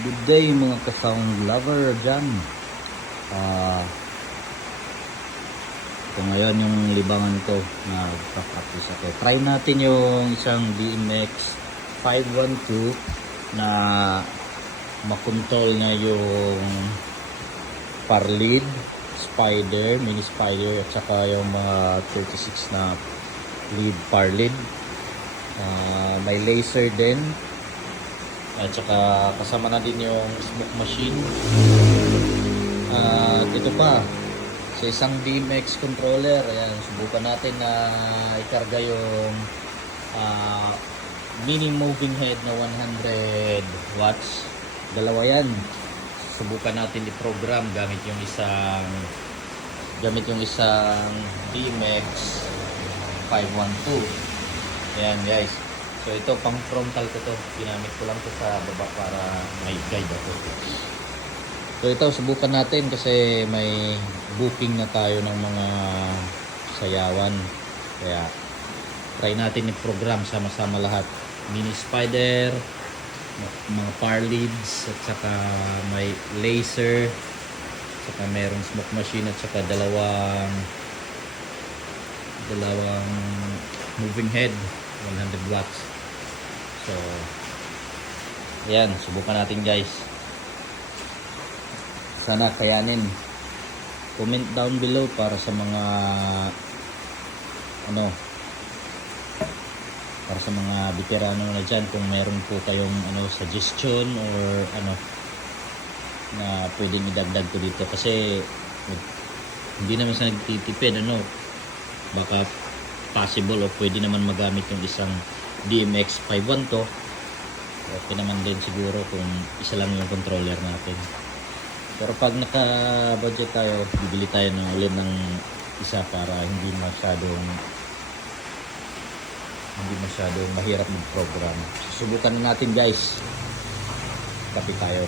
Good day mga ka-sound lover dyan. Ito ngayon yung libangan ko na practice ako. Try natin yung isang DMX 512 na makontrol na yung par lead, spider, mini spider at saka yung mga 36 na lead par lead. May laser din. At saka kasama na din yung smoke machine. At ito pa, sa isang DMX controller, ayan, subukan natin na ikarga yung mini moving head na 100 watts. Dalawa yan. Subukan natin i-program gamit yung isang DMX 512. Ayan guys. So ito pang frontal ko to. Ginamit ko lang to sa baba para may guide ako. So ito subukan natin kasi may booking na tayo ng mga sayawan. Kaya try natin i-program sama-sama lahat. Mini spider, mga par leads at saka may laser, at saka mayroong smoke machine at saka dalawang moving head 100 watts. So ayan, subukan natin guys. Sana kayanin. Comment down below para sa mga para sa mga veterano na dyan, kung meron po kayong suggestion or na pwedeng idagdag ko dito, kasi hindi naman sa nagtitipid, baka possible o pwede naman magamit yung isang DMX 512. Okay naman din siguro kung isa lang yung controller natin. Pero pag naka-budget tayo, bibili tayo ulit ng isa para hindi masyadong mahirap mag-program. Susubukan na natin guys. Kapi tayo.